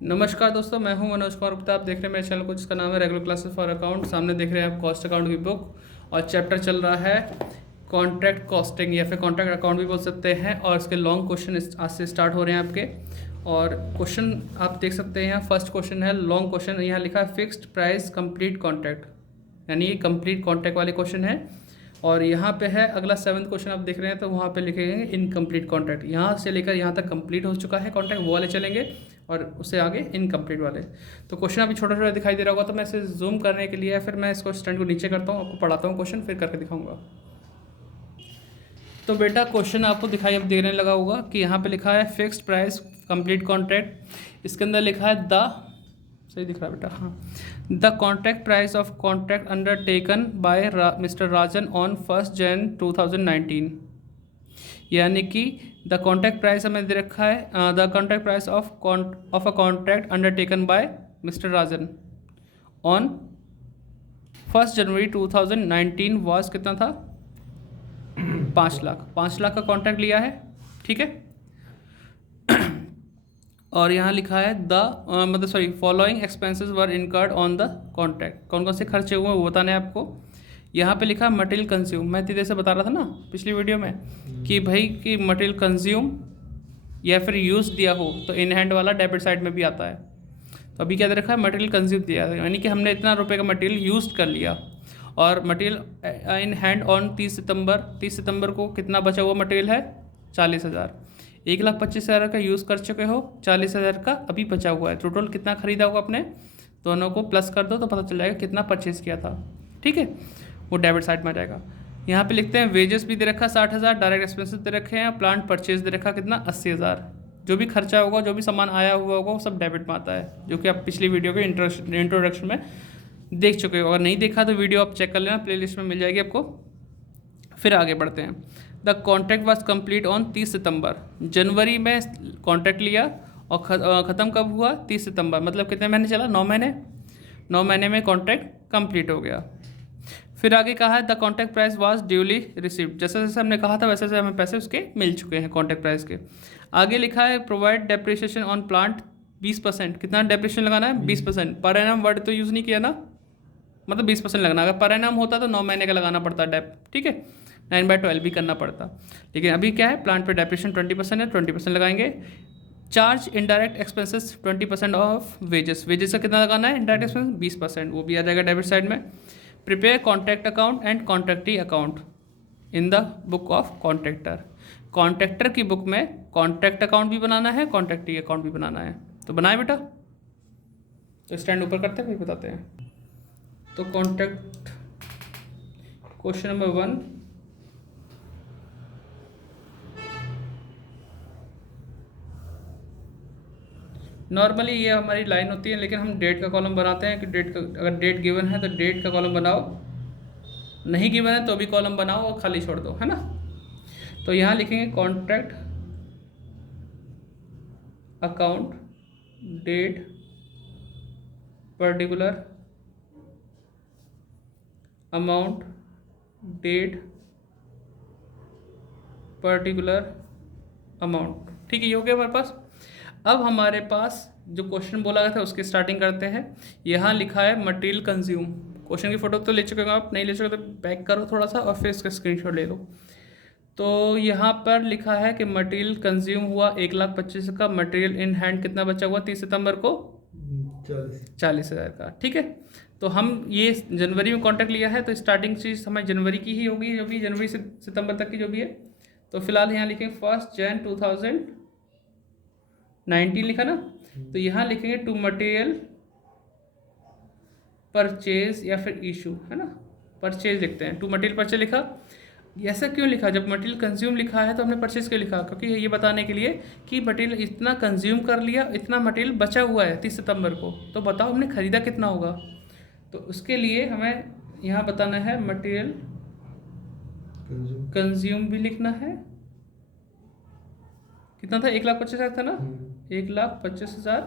नमस्कार दोस्तों, मैं हूं मनोज कुमार गुप्ता। आप देख रहे हैं मेरे चैनल को जिसका नाम है रेगुलर क्लासेस फॉर अकाउंट। सामने देख रहे हैं आप कॉस्ट अकाउंट की बुक और चैप्टर चल रहा है कॉन्ट्रैक्ट कॉस्टिंग या फिर कॉन्ट्रैक्ट अकाउंट भी बोल सकते हैं। और इसके लॉन्ग क्वेश्चन आज से स्टार्ट हो रहे हैं आपके। और क्वेश्चन आप देख सकते हैं यहाँ फर्स्ट क्वेश्चन है लॉन्ग क्वेश्चन। यहाँ लिखा है फिक्स्ड प्राइस कंप्लीट कॉन्ट्रैक्ट, यानी ये कंप्लीट कॉन्ट्रैक्ट वाले क्वेश्चन है। और यहाँ पे है अगला 7th क्वेश्चन आप देख रहे हैं तो वहाँ पे लिखेंगे इनकम्प्लीट कॉन्ट्रैक्ट। यहाँ से लेकर यहाँ तक कंप्लीट हो चुका है कॉन्ट्रैक्ट, वो वाले चलेंगे और उससे आगे इनकम्प्लीट वाले। तो क्वेश्चन अभी छोटा छोटा दिखाई दे रहा होगा, तो मैं इसे जूम करने के लिए फिर मैं इसको स्टैंड को नीचे करता हूँ, आपको पढ़ाता हूँ क्वेश्चन, फिर करके दिखाऊंगा। तो बेटा क्वेश्चन आपको दिखाई अब देने लगा होगा कि यहाँ पे लिखा है फिक्स्ड प्राइस कंप्लीट कॉन्ट्रैक्ट। इसके अंदर लिखा है सही दिख रहा है बेटा, हाँ, the contract price of contract undertaken by mister Rajan on 1 Jan 2019। यानी कि द कॉन्ट्रैक्ट प्राइस हमें दे रखा है the contract price of a contract undertaken by mister Rajan on 1 January 2019 was कितना था 5 लाख का कॉन्ट्रैक्ट लिया है, ठीक है। और यहाँ लिखा है following expenses were incurred on the contract. कौन कौन से खर्चे हुए वो बताने हैं आपको। यहाँ पे लिखा है मटेरियल कंज्यूम। मैं तेरे से बता रहा था ना पिछली वीडियो में कि भाई कि मटेरियल कंज्यूम या फिर यूज़ दिया हो तो इन हैंड वाला डेबिट साइड में भी आता है। तो अभी क्या दे रखा है मटेरियल कंज्यूम दिया है, यानी कि हमने इतना रुपये का मटेरियल यूज़ कर लिया। और मटेरियल इन हैंड ऑन 30 सितंबर को कितना बचा हुआ मटेरियल है 40,000। 1,25,000 का यूज़ कर चुके हो, 40,000 का अभी बचा हुआ है। टोटल कितना खरीदा होगा अपने, दोनों को प्लस कर दो तो पता चल जाएगा कितना परचेज़ किया था, ठीक है। वो डेबिट साइड में आ जाएगा। यहाँ पे लिखते हैं वेजेस भी दे रखा 60,000, डायरेक्ट एक्सपेंसेस दे रखे हैं, प्लांट परचेज दे रखा कितना 80,000। जो भी खर्चा होगा, जो भी सामान आया हुआ होगा वो सब डेबिट में आता है, जो कि आप पिछली वीडियो के इंट्रोडक्शन में देख चुके हो। अगर नहीं देखा तो वीडियो आप चेक कर लेना, प्लेलिस्ट में मिल जाएगी आपको। फिर आगे बढ़ते हैं। The contract was complete on 30 सितंबर। जनवरी में कॉन्ट्रैक्ट लिया और ख़त्म कब हुआ 30 सितंबर, मतलब कितने महीने चला 9 महीने। 9 महीने में कॉन्ट्रैक्ट कंप्लीट हो गया। फिर आगे कहा है the contract price was duly received. जैसे जैसे हमने कहा था वैसे वैसे हमें पैसे उसके मिल चुके हैं कॉन्ट्रैक्ट प्राइस के। आगे लिखा है प्रोवाइड डेप्रिसिएशन ऑन प्लांट 20%। कितना डेप्रिसिएशन लगाना है 20%। पर एनम वर्ड तो यूज़ नहीं किया ना, मतलब 20% लगना। अगर पर एनम होता तो 9 महीने का लगाना पड़ता डेप, ठीक है, 9/12 भी करना पड़ता। लेकिन अभी क्या है प्लांट पे डेप्रिसिएशन 20% है, 20% लगाएंगे। Charge indirect expenses 20% of wages का कितना लगाना है इनडायरेक्ट एक्सपेंस 20%, वो भी आ जाएगा डेबिट साइड में। Prepare contract account and contractee account in the book of contractor. Contractor की बुक में कॉन्ट्रैक्ट अकाउंट भी बनाना है, कॉन्ट्रैक्टी अकाउंट भी बनाना है। तो बनाए बेटा, तो स्टैंड ऊपर करते हैं फिर बताते हैं। तो कॉन्ट्रैक्ट क्वेश्चन नंबर 1, नॉर्मली ये हमारी लाइन होती है, लेकिन हम डेट का कॉलम बनाते हैं कि डेट का, अगर डेट गिवन है तो डेट का कॉलम बनाओ, नहीं गिवन है तो भी कॉलम बनाओ और खाली छोड़ दो, है ना। तो यहाँ लिखेंगे contract account date particular amount date particular amount, ठीक है, ये हो गया हमारे पास। अब हमारे पास जो क्वेश्चन बोला गया था उसकी स्टार्टिंग करते हैं। यहाँ लिखा है मटेरियल कंज्यूम। क्वेश्चन की फोटो तो ले चुके हो आप, नहीं ले चुके तो बैक करो थोड़ा सा और फिर इसका स्क्रीनशॉट ले लो। तो यहाँ पर लिखा है कि मटेरियल कंज्यूम हुआ 1,25,000 का। मटेरियल इन हैंड कितना बचा हुआ 30 सितंबर को 40,000 का, ठीक है। तो हम ये जनवरी में कॉन्ट्रैक्ट लिया है तो स्टार्टिंग चीज़ हमारी जनवरी की ही होगी, जो भी जनवरी से सितंबर तक की जो भी है। तो फिलहाल यहाँ लिखेंगे 1 Jan 2019 लिखा ना, तो यहाँ लिखेंगे टू मटेरियल परचेज या फिर इशू, है ना, परचेज लिखते हैं। टू मटेरियल परचेज लिखा, ऐसा क्यों लिखा, जब मटेरियल कंज्यूम लिखा है तो हमने परचेज क्यों लिखा, क्योंकि ये बताने के लिए कि मटेरियल इतना कंज्यूम कर लिया, इतना मटेरियल बचा हुआ है 30 सितंबर को, तो बताओ हमने ख़रीदा कितना होगा। तो उसके लिए हमें यहाँ बताना है मटेरियल कंज्यूम भी लिखना है। कितना था 1,25,000 था ना, 1,25,000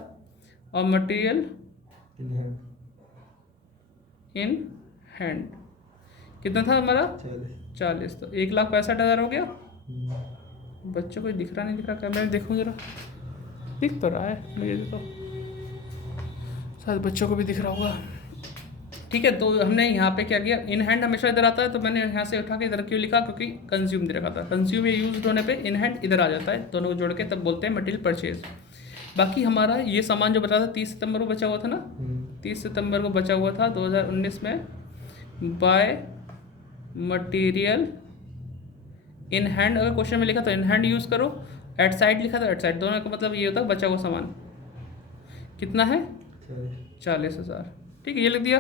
और मटेरियल इन हैंड कितना था हमारा 40। तो 1,65,000 हो गया। बच्चों को दिख रहा नहीं दिख रहा, कैमरे में देखो जरा, दिख तो रहा है मुझे तो। शायद बच्चों को भी दिख रहा होगा। ठीक है, तो हमने यहाँ पे क्या किया, इन हैंड हमेशा इधर आता है, तो मैंने यहाँ से उठा के इधर क्यों लिखा, क्योंकि कंज्यूम दे रखा था। कंज्यूम या यूज होने पे इन हैंड इधर आ जाता है, दोनों को जोड़ के तब बोलते हैं मटेरियल परचेज। बाकी हमारा ये सामान जो बचा था 30 सितंबर को बचा हुआ था ना, 30 सितंबर को बचा हुआ था 2019 में, बाय मटेरियल इन हैंड। अगर क्वेश्चन में लिखा तो इन हैंड यूज़ करो, एट साइड लिखा तो एट साइड, दोनों का मतलब ये होता है बचा हुआ सामान कितना है 40,000। ठीक है, ये लिख दिया।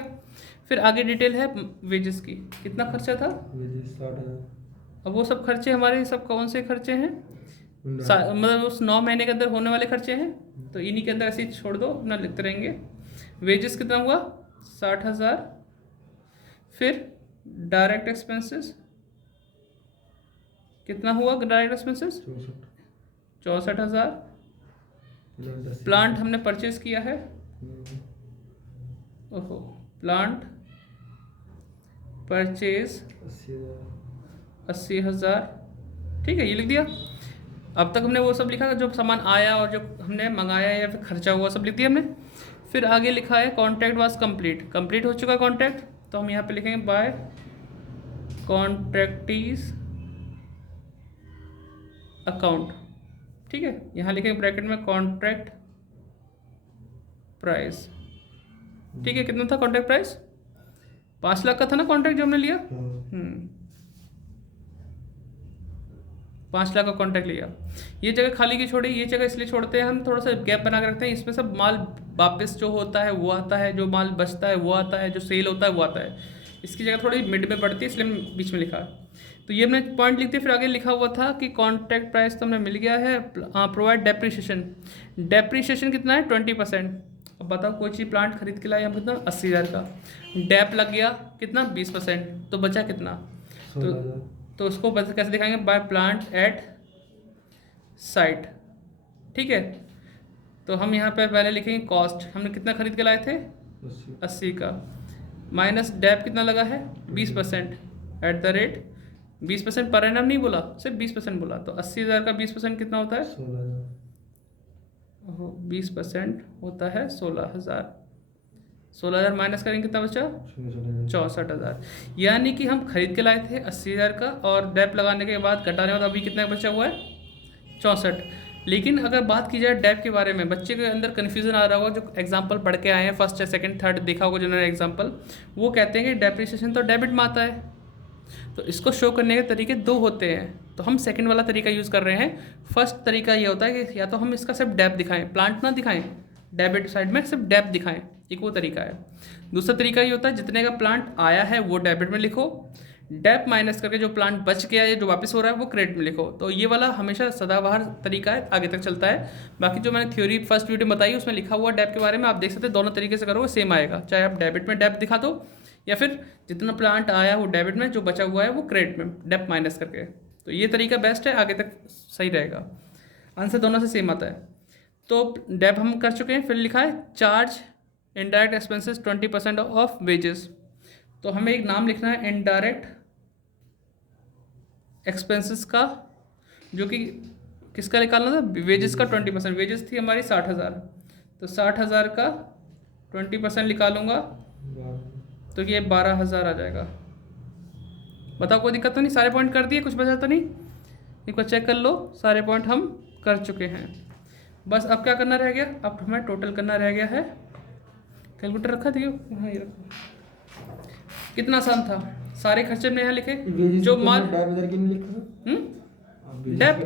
फिर आगे डिटेल है वेजेस की, कितना खर्चा था, 60,000। अब वो सब खर्चे हमारे सब कौन से खर्चे हैं, मतलब उस 9 महीने के अंदर होने वाले खर्चे हैं, तो इन्हीं के अंदर ऐसे ही छोड़ दो, अपना लिखते रहेंगे। वेजेस कितना हुआ 60,000। फिर डायरेक्ट एक्सपेंसेस कितना हुआ, डायरेक्ट एक्सपेंसेस 64,000। प्लांट हमने परचेज किया है, ओहो, प्लांट परचेज 80,000। ठीक है, ये लिख दिया। अब तक हमने वो सब लिखा जो सामान आया और जो हमने मंगाया या फिर खर्चा हुआ सब लिख दिया हमने। फिर आगे लिखा है कॉन्ट्रैक्ट वाज कंप्लीट हो चुका है कॉन्ट्रैक्ट, तो हम यहाँ पे लिखेंगे बाय कॉन्ट्रैक्टीज अकाउंट। ठीक है, यहाँ लिखेंगे ब्रैकेट में कॉन्ट्रैक्ट प्राइस। ठीक है, कितना था कॉन्ट्रैक्ट प्राइस, 5 लाख का था ना कॉन्ट्रैक्ट जो हमने लिया। 5 लाख का कॉन्ट्रैक्ट लिया। ये जगह खाली की छोड़ी, ये जगह इसलिए छोड़ते हैं हम, थोड़ा सा गैप बना के रखते हैं, इसमें सब माल वापस जो होता है वो आता है, जो माल बचता है वो आता है, जो सेल होता है वो आता है। इसकी जगह थोड़ी मिड में पड़ती है, इसलिए हम बीच में लिखा। तो ये हमने पॉइंट लिख दिया। फिर आगे लिखा हुआ था कि कॉन्ट्रैक्ट प्राइस तो हमें मिल गया है, प्रोवाइड डेप्रीशिएशन कितना है 20%। अब बताओ कोई चीज़ प्लांट खरीद के लाए हम कितना 80,000 का, डेप लग गया कितना 20%, तो बचा कितना, तो उसको कैसे दिखाएंगे, बाय प्लांट एट साइट। ठीक है, तो हम यहाँ पे पहले लिखेंगे कॉस्ट, हमने कितना खरीद के लाए थे 80 का, माइनस डेप कितना लगा है 20%, at the rate 20% per annum नहीं बोला, सिर्फ 20% बोला, तो 80,000 का 20% कितना होता है 20% होता है 16,000। 16,000 माइनस करेंगे कितना बचा 64,000। यानी कि हम खरीद के लाए थे 80,000 का, और डेप लगाने के बाद घटाने के बाद अभी कितना बचा हुआ है 64। लेकिन अगर बात की जाए डेप के बारे में, बच्चे के अंदर कन्फ्यूजन आ रहा होगा, जो एग्जांपल पढ़ के आए हैं फर्स्ट या सेकंड थर्ड देखा होगा जिन्होंने एग्जांपल, वो कहते हैं कि डेप्रिसिएशन तो डेबिट में आता है। तो इसको शो करने के तरीके 2 होते हैं, तो हम सेकंड वाला तरीका यूज़ कर रहे हैं। फर्स्ट तरीका ये होता है कि या तो हम इसका सिर्फ डेप दिखाएं, प्लांट ना दिखाएं, डेबिट साइड में सिर्फ डेप दिखाएं, एक वो तरीका है। दूसरा तरीका ये होता है जितने का प्लांट आया है वो डेबिट में लिखो, डेप माइनस करके जो प्लांट बच गया या जो वापस हो रहा है वो क्रेडिट में लिखो। तो ये वाला हमेशा सदाबहार तरीका है, आगे तक चलता है। बाकी जो मैंने थ्योरी फर्स्ट वीडियो में बताई उसमें लिखा हुआ डेप के बारे में, आप देख सकते हैं दोनों तरीके से करोगे सेम आएगा, चाहे आप डेबिट में डेप दिखा दो या फिर जितना प्लांट आया वो डेबिट में, जो बचा हुआ है वो क्रेडिट में डेप माइनस करके। तो ये तरीका बेस्ट है, आगे तक सही रहेगा, आंसर दोनों से सेम आता है। तो डेप हम कर चुके हैं। फिर लिखा है charge indirect expenses 20% of wages, तो हमें एक नाम लिखना है इनडायरेक्ट एक्सपेंसेस का, जो कि किसका निकालना था, वेजेस का 20%। वेजेस थी हमारी 60,000, तो 60,000 का 20% निकालूंगा तो ये 12,000 आ जाएगा। बताओ कोई दिक्कत तो नहीं, सारे पॉइंट कर दिए, कुछ बचा तो नहीं, एक बार चेक कर लो, सारे पॉइंट हम कर चुके हैं। बस अब क्या करना रह गया, अब हमें टोटल करना रह गया है। कैलकुलेटर रखा था, हाँ ये रखा। कितना आसान था, सारे खर्चे में यहाँ लिखे, जो माल डेप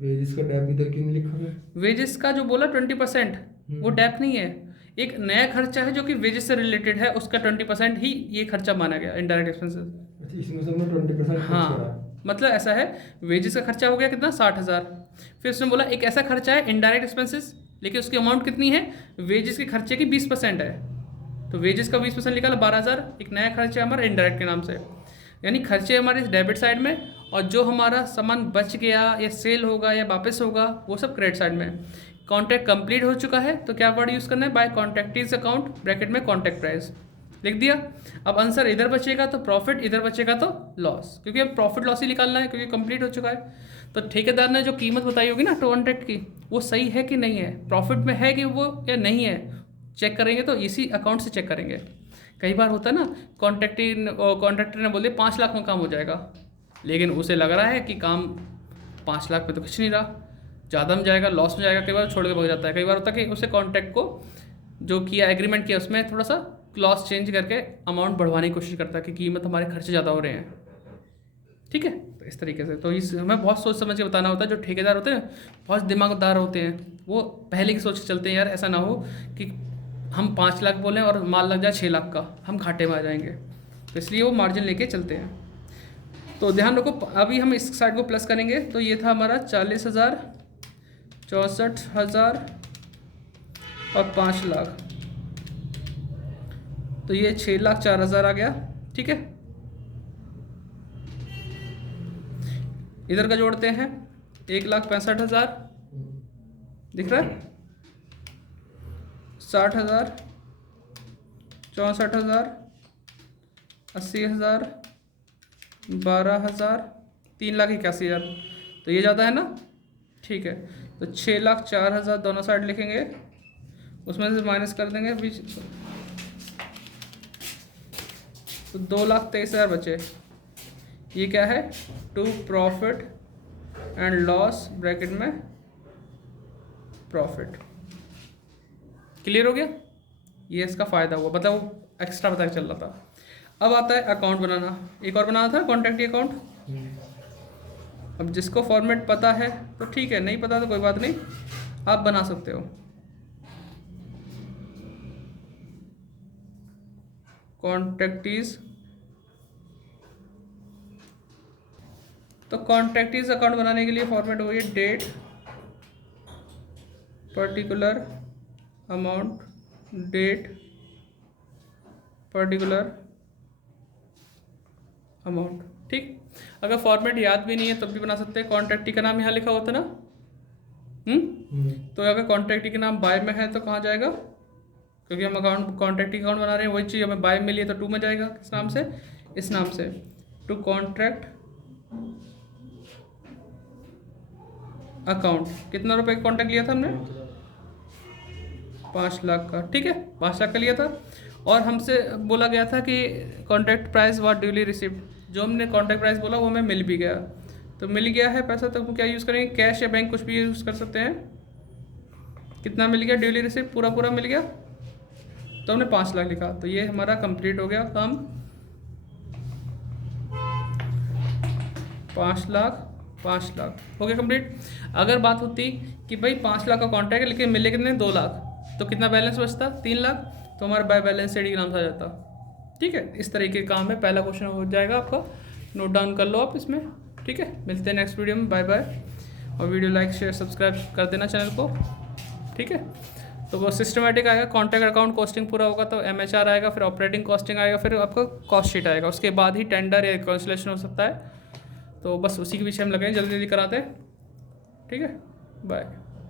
वेजेस का डेप इधर क्यों नहीं लिखा है, वेजेस का जो बोला 20% वो डेप नहीं है, एक नया खर्चा है जो कि वेजेस से रिलेटेड है, उसका 20% ही ये खर्चा माना गया इनडायरेक्ट एक्सपेंसेस। इसमें सब में 20% हाँ, मतलब ऐसा है, वेजेस का खर्चा हो गया कितना 60,000। फिर उसने बोला एक ऐसा खर्चा है इनडायरेक्ट एक्सपेंसेस, लेकिन उसकी अमाउंट कितनी है, वेजेस के खर्चे की 20% है, तो वेजेस का 20% निकाला 12,000। एक नया खर्चा है हमारा इनडायरेक्ट के नाम से, यानी खर्चे हमारे डेबिट साइड में, और जो हमारा सामान बच गया या सेल होगा या वापस होगा वो सब क्रेडिट साइड में। कॉन्ट्रैक्ट कंप्लीट हो चुका है, तो क्या वर्ड यूज़ करना है, बाय कॉन्ट्रैक्टीज अकाउंट ब्रैकेट में कॉन्ट्रैक्ट प्राइस लिख दिया। अब आंसर इधर बचेगा तो प्रॉफिट, इधर बचेगा तो लॉस, क्योंकि अब प्रॉफिट लॉस ही निकालना है क्योंकि कंप्लीट हो चुका है। तो ठेकेदार ने जो कीमत बताई होगी ना कॉन्ट्रैक्ट की, वो सही है कि नहीं है, प्रॉफिट में है कि वो या नहीं है, चेक करेंगे तो इसी अकाउंट से चेक करेंगे। कई बार होता है ना, कॉन्ट्रैक्टर ने बोल दिया 5 लाख में काम हो जाएगा, लेकिन उसे लग रहा है कि काम 5 लाख में तो कुछ नहीं रहा, ज़्यादा में जाएगा, लॉस में जाएगा, कई बार छोड़ के भाग जाता है। कई बार होता है कि उसे कॉन्ट्रैक्ट को जो किया, एग्रीमेंट किया, उसमें थोड़ा सा क्लॉज चेंज करके अमाउंट बढ़वाने की कोशिश करता है कि कीमत हमारे खर्चे ज़्यादा हो रहे हैं। ठीक है, तो इस तरीके से तो इस हमें बहुत सोच समझ के बताना होता है। जो ठेकेदार होते हैं बहुत दिमागदार होते हैं, वो पहले की सोच के चलते हैं, यार ऐसा ना हो कि हम 5 लाख बोलें और माल लग जाए 6 लाख का, हम घाटे में आ जाएंगे। तो इसलिए वो मार्जिन लेके चलते हैं। तो ध्यान रखो, अभी हम इस साइड को प्लस करेंगे तो ये था हमारा 40,000, 64,000 और 5 लाख, तो ये 6,04,000 आ गया। ठीक है, इधर का जोड़ते हैं 1,65,000 दिख रहा है, 60,000, 64,000, 80,000, 12,000, 3,81,000, तो ये ज़्यादा है ना। ठीक है, तो 6,04,000 दोनों साइड लिखेंगे, उसमें से माइनस कर देंगे बीच, तो 2,23,000 बचे। ये क्या है, to profit and loss bracket में प्रॉफिट। क्लियर हो गया, ये इसका फ़ायदा हुआ, बताओ एक्स्ट्रा पता चल रहा था। अब आता है अकाउंट बनाना, एक और बनाना था कॉन्ट्रैक्ट अकाउंट। अब जिसको फॉर्मेट पता है तो ठीक है, नहीं पता तो कोई बात नहीं, आप बना सकते हो। कॉन्ट्रैक्टीज, तो कॉन्ट्रैक्टीज अकाउंट बनाने के लिए फॉर्मेट हो गई date, particular amount, date, particular amount. ठीक, अगर फॉर्मेट याद भी नहीं है तब भी बना सकते हैं। कॉन्ट्रैक्टी का नाम यहाँ लिखा होता है ना, तो अगर कॉन्ट्रैक्टी का नाम बाय में है तो कहाँ जाएगा, क्योंकि हम अकाउंट कॉन्ट्रैक्टी अकाउंट बना रहे हैं, वही चीज़ हमें बाय में लिए तो टू में जाएगा। किस नाम से, इस नाम से, टू कॉन्ट्रैक्ट अकाउंट। कितना रुपए का कॉन्ट्रैक्ट लिया था हमने, 5 लाख का। ठीक है, 5 लाख का लिया था, और हमसे बोला गया था कि कॉन्ट्रैक्ट प्राइस वाट ड्यूली रिसीव्ड, जो हमने कॉन्ट्रैक्ट प्राइस बोला वो हमें मिल भी गया। तो मिल गया है पैसा, तो हम क्या यूज़ करेंगे, कैश या बैंक कुछ भी यूज़ कर सकते हैं। कितना मिल गया, ड्यूली रिसीव पूरा मिल गया, तो हमने 5 लाख लिखा, तो ये हमारा कंप्लीट हो गया काम। 5 लाख हो गया कंप्लीट। अगर बात होती कि भाई 5 लाख का कॉन्ट्रैक्ट है लेकिन मिले कितने, 2 लाख, तो कितना बैलेंस बचता, 3 लाख, तो हमारा बाय बैलेंस शीट के नाम से आ जाता। ठीक है, इस तरीके का काम है। पहला क्वेश्चन हो जाएगा आपका, नोट डाउन कर लो आप इसमें। ठीक है, मिलते हैं नेक्स्ट वीडियो में, बाय बाय। और वीडियो लाइक शेयर सब्सक्राइब कर देना चैनल को। ठीक है, तो वो सिस्टमेटिक आएगा, कॉन्ट्रैक्ट अकाउंट कॉस्टिंग पूरा होगा तो MHR आएगा, फिर ऑपरेटिंग कॉस्टिंग आएगा, फिर आपका कॉस्ट शीट आएगा, उसके बाद ही टेंडर या रिकॉन्सिलेशन हो सकता है। तो बस उसी के पीछे हम लगे हैं, जल्दी जल्दी कराते हैं। ठीक है, बाय।